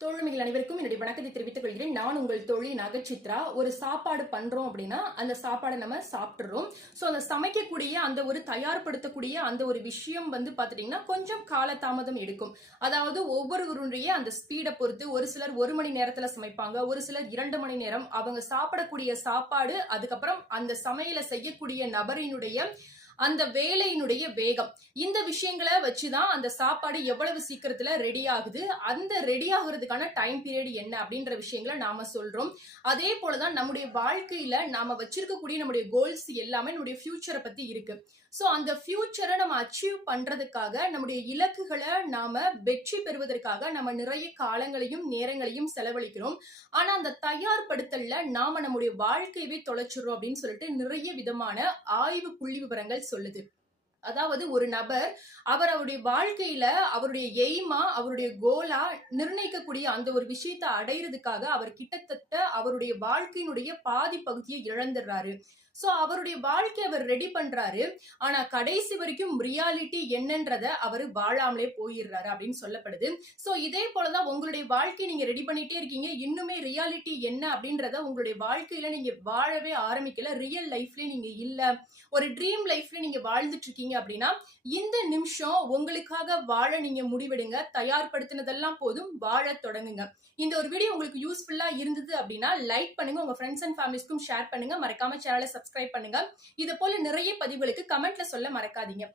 தோழமைகள் அனைவருக்கும் என்னுடைய வணக்கத்தை தெரிவித்துக் கொள்கிறேன். நான் உங்கள் தொழில் நகச்சித்ரா. ஒரு சாப்பாடு பண்றோம் அப்படின்னா அந்த சாப்பாடை நம்ம சாப்பிட்டுறோம். ஸோ அந்த சமைக்கக்கூடிய அந்த ஒரு தயார்படுத்தக்கூடிய அந்த ஒரு விஷயம் வந்து பார்த்துட்டீங்கன்னா கொஞ்சம் காலதாமதம் எடுக்கும். அதாவது ஒவ்வொருவருடைய அந்த ஸ்பீடை பொறுத்து ஒரு சிலர் ஒரு மணி நேரத்துல சமைப்பாங்க ஒரு சிலர் இரண்டு மணி நேரம். அவங்க சாப்பிடக்கூடிய சாப்பாடு அதுக்கப்புறம் அந்த சமையலை செய்யக்கூடிய நபரினுடைய அந்த வேலையினுடைய வேகம். இந்த விஷயங்களை வச்சுதான் அந்த சாப்பாடு எவ்வளவு சீக்கிரத்துல ரெடி ஆகுது. அந்த ரெடி ஆகுறதுக்கான டைம் பீரியட் என்ன அப்படின்ற விஷயங்களை நாம சொல்றோம். அதே போலதான் நம்முடைய வாழ்க்கையில நாம வச்சிருக்கக்கூடிய நம்முடைய கோல்ஸ் எல்லாமே நம்முடைய ஃபியூச்சரை பத்தி இருக்கு. ஸோ அந்த ஃபியூச்சரை நம்ம அச்சீவ் பண்றதுக்காக நம்முடைய இலக்குகளை நாம வெற்றி பெறுவதற்காக நம்ம நிறைய காலங்களையும் நேரங்களையும் செலவழிக்கிறோம். ஆனா அந்த தயார்படுத்தல்ல நாம நம்முடைய வாழ்க்கையவே தொலைச்சிடுறோம் அப்படின்னு சொல்லிட்டு நிறைய விதமான ஆய்வு புள்ளி விவரங்கள் சொல்லுது. அதாவது ஒரு நபர் அவர் அவருடைய வாழ்க்கையில அவருடைய எய்மா அவருடைய கோலா நிர்ணயிக்கக்கூடிய அந்த ஒரு விஷயத்தை அடையிறதுக்காக அவர் கிட்டத்தட்ட அவருடைய வாழ்க்கையினுடைய பாதி பகுதியை இழந்துடுறாரு. ஸோ அவருடைய வாழ்க்கை அவர் ரெடி பண்றாரு. ஆனா கடைசி வரைக்கும் ரியாலிட்டி என்னன்றத அவர் வாழாமலே போயிடுறாரு அப்படின்னு சொல்லப்படுது. ஸோ இதே போலதான் உங்களுடைய வாழ்க்கையை நீங்க ரெடி பண்ணிட்டே இருக்கீங்க. இன்னுமே ரியாலிட்டி என்ன அப்படின்றத உங்களுடைய வாழ்க்கையில நீங்க வாழவே ஆரம்பிக்கல. ரியல் லைஃப்ல நீங்க இல்ல. ஒரு ட்ரீம் லைஃப்ல நீங்க வாழ்ந்துட்டு இருக்கீங்க அப்படின்னா இந்த நிமிஷம் உங்களுக்காக வாழ நீங்க முடிவெடுங்க. தயார்படுத்தினதெல்லாம் போதும். வாழ தொடங்குங்க. இந்த ஒரு வீடியோ உங்களுக்கு யூஸ்ஃபுல்லா இருந்தது அப்படின்னா லைக் பண்ணுங்க உங்க ஃப்ரெண்ட்ஸ் அண்ட் ஃபேமிலிஸ்க்கும் ஷேர் பண்ணுங்க. மறக்காம சேனலை சப்ஸ்கிரைப் பண்ணுங்க. இது போல நிறைய பதிவுகளுக்கு கமெண்ட்ல சொல்ல மறக்காதீங்க.